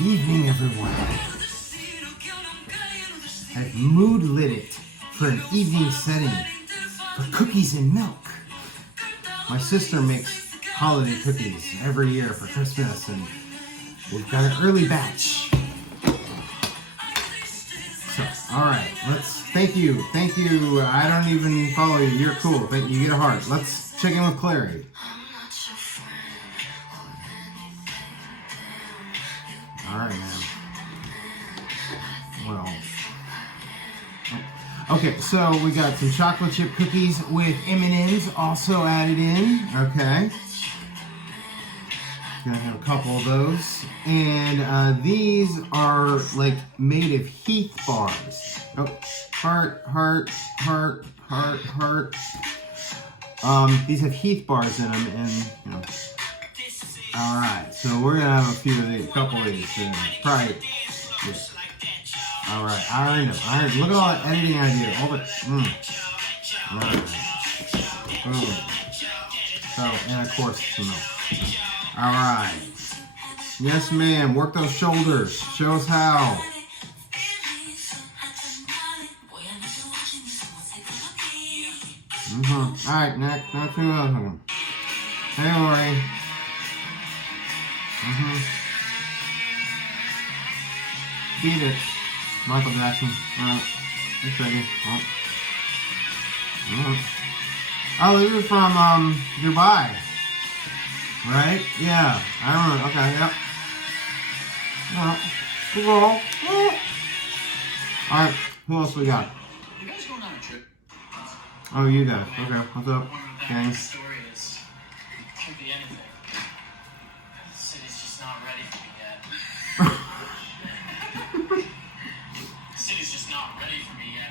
evening, everyone. I've mood lit it for an evening setting for cookies and milk. My sister makes holiday cookies every year for Christmas, and we've got an early batch. So, all right, thank you. I don't even follow you. You're cool. Thank you. You get a heart. Let's check in with Clary. All right, man. Well, okay, so we got some chocolate chip cookies with M&Ms also added in. Okay. Gonna have a couple of those. And these are like made of Heath bars. Oh, heart. These have Heath bars in them, and you know. All right, so we're gonna have a couple of these. Probably. Yeah. All right, I know. Look at all that editing I do. All the. All right. Boom. So, and of course, some milk. All right. Yes, ma'am. Work those shoulders. Show us how. All right, next. Not too long. Hey, Lori. Beat it. Michael Jackson. Alright. Just ready. Oh, this is from Dubai. Right? Yeah. I remember. Okay, yep. Cool. Alright, who else we got? You guys going on a trip? Oh, you guys. Okay, what's up, gang? The story is, could be anything. The city's just not ready for me yet. The city's just not ready for me yet.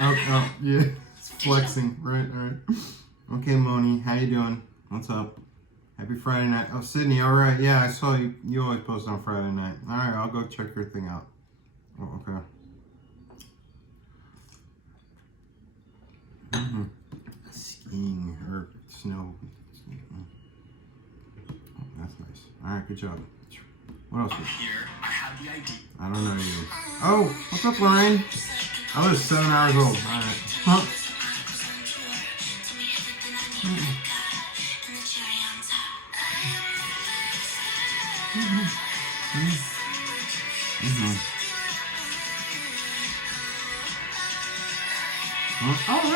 Oh, yeah. It's flexing. Right. Okay, Moni, how you doing? What's up? Happy Friday night. Oh, Sydney, all right. Yeah, I saw you. You always post on Friday night. All right, I'll go check your thing out. Oh, okay. Skiing or snow. Oh, that's nice. All right, good job. What else? Here, I have the ID. I don't know you. Oh, what's up, Lauren? I was 7 hours old. All right. Huh? Oh,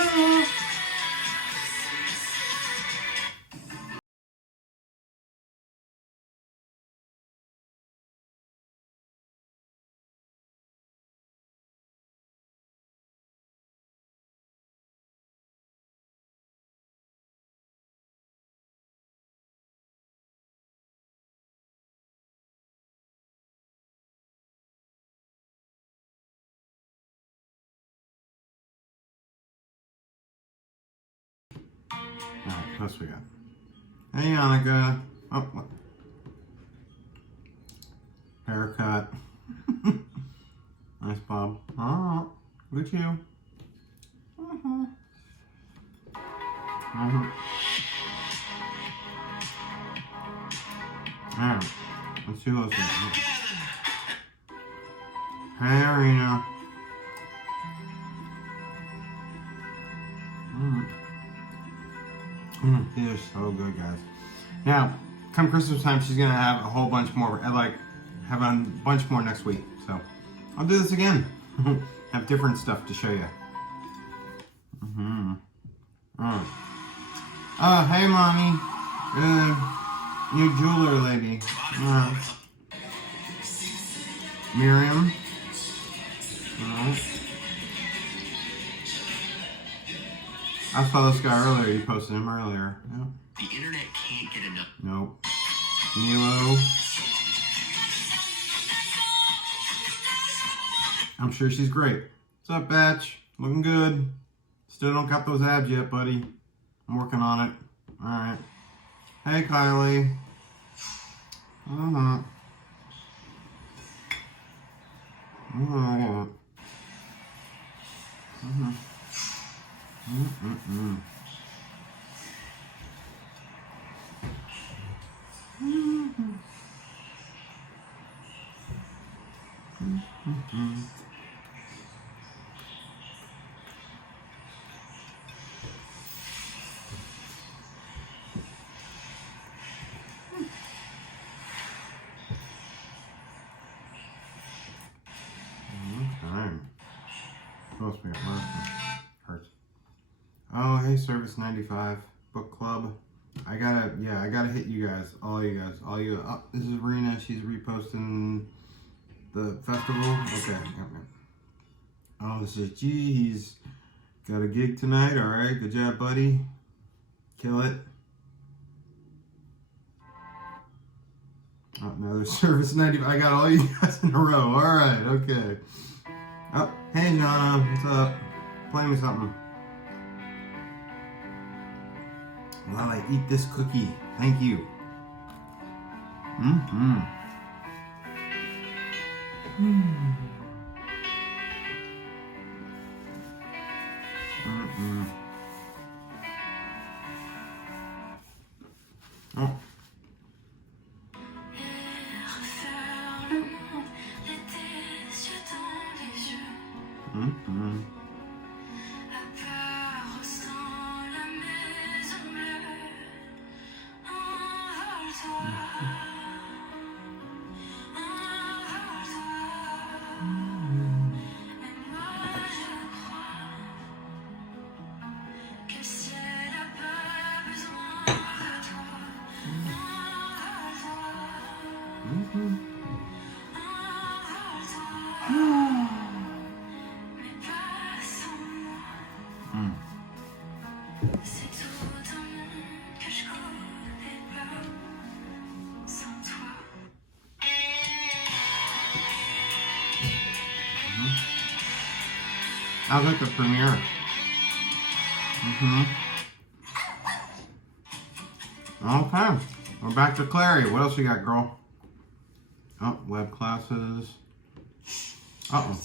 Alright, what else we got? Hey, Annika. Oh, what? Haircut. Nice, Bob. Oh, look at you. Alright, let's see what's else. Hey, Arena. It is so good, guys. Now, come Christmas time, she's gonna have a whole bunch more. Have a bunch more next week. So, I'll do this again. Have different stuff to show you. Hey, mommy. You jeweler lady. Miriam. I saw this guy earlier. You posted him earlier. Yep. The internet can't get enough. Nope. Milo. I'm sure she's great. What's up, Batch? Looking good. Still don't got those abs yet, buddy. I'm working on it. Alright. Hey, Kylie. hey, Service 95 Book Club. I gotta hit you guys, all you guys. Oh, this is Rena. She's reposting the festival. Okay. Oh, this is G. He's got a gig tonight. All right, good job, buddy. Kill it. Oh, another Service 95. I got all you guys in a row. All right, okay. Oh, hey, Jana. What's up? Play me something. While I eat this cookie. Thank you. Mm-hmm. Mm-hmm. Oh. Mm-hmm. I was at the premiere. Okay. We're back to Clary. What else you got, girl? Oh, web classes. Uh-oh.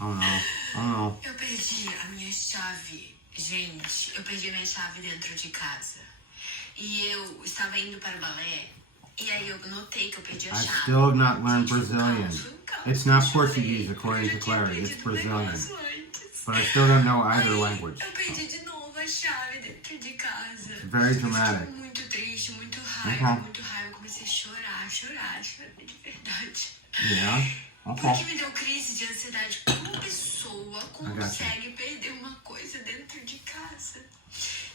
Oh, no. Oh, no. Eu perdi a minha chave. Gente, eu perdi a minha chave dentro de casa. E eu estava indo para o balé. E aí eu notei que eu perdi a chave. I still have not learned Brazilian. It's not Portuguese, according to Clary. It's Brazilian. But I still don't know either language. Eu perdi de novo a chave dentro de casa. It's very dramatic. Fiquei muito triste, muito raiva, muito raiva. Eu comecei a chorar de verdade. Yeah. Okay. Porque me deu crise de ansiedade. Como uma pessoa consegue perder uma coisa dentro de casa?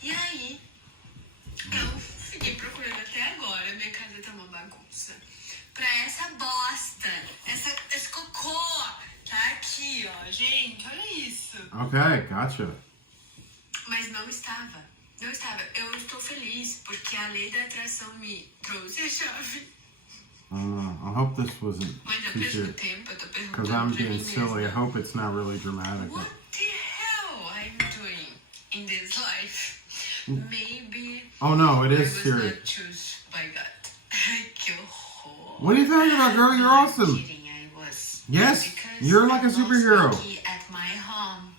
E aí, eu fiquei procurando até agora. Minha casa tá uma bagunça. Pra essa bosta, esse cocô, tá aqui, ó. Gente, olha isso. Okay, gotcha. Mas não estava. Não estava. Eu estou feliz porque a lei da atração me trouxe a chave. I hope this wasn't too serious. Because I'm being silly. I hope it's not really dramatic. What the hell I'm doing in this life? Maybe Oh no, it I is was serious. not chosen by God. Que horror. What are you talking about, girl? You're awesome. Kidding, I was. Yes, Because you're like a I lost superhero. my key at my home,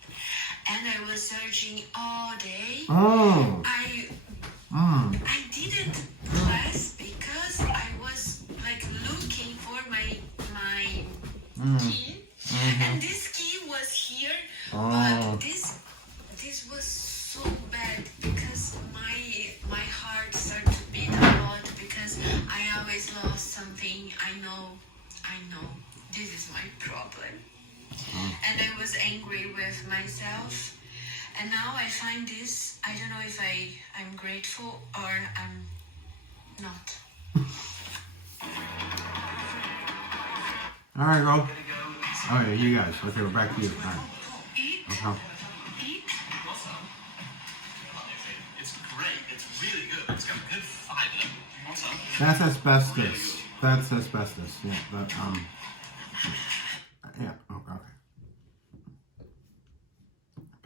and I was searching all day. Oh. I didn't press because I was like looking for my key, and this key was here, but this was so bad because my heart started to beat a lot because I always lost something. I know, this is my problem, and I was angry with myself. And now I find this, I don't know if I'm grateful or I'm not. All right, girl. Oh yeah, you guys. Okay, we're back to you. All right. Uh-huh. It's great. It's really good. It's got good fiber. That's asbestos. That's asbestos. Yeah, but yeah. Oh, okay.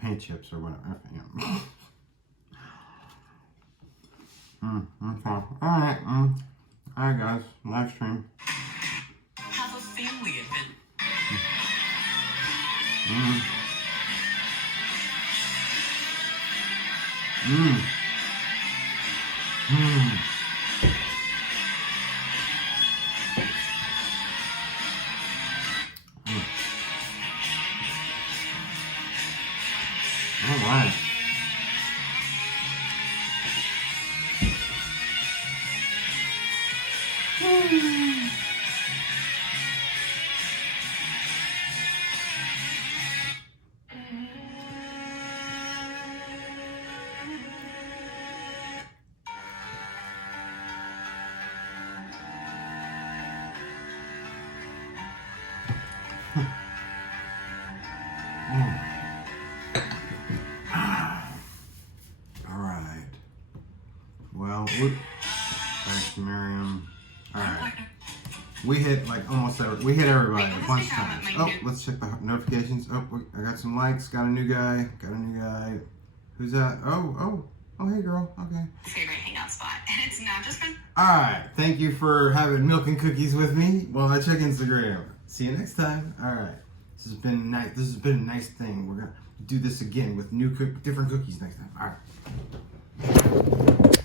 Paint chips or whatever. Okay, yeah. Okay. All right. All right, guys. Live stream. Have a family event. All right. Thanks, Miriam. All right. We hit like almost we hit everybody a bunch of times. Oh, let's check the notifications. Oh, I got some likes. Got a new guy. Who's that? Oh, hey girl. Okay. Favorite hangout spot, and it's not just been. All right. Thank you for having milk and cookies with me while I check Instagram. See you next time. All right. This has been nice. This has been a nice thing. We're gonna do this again with different cookies next time. All right.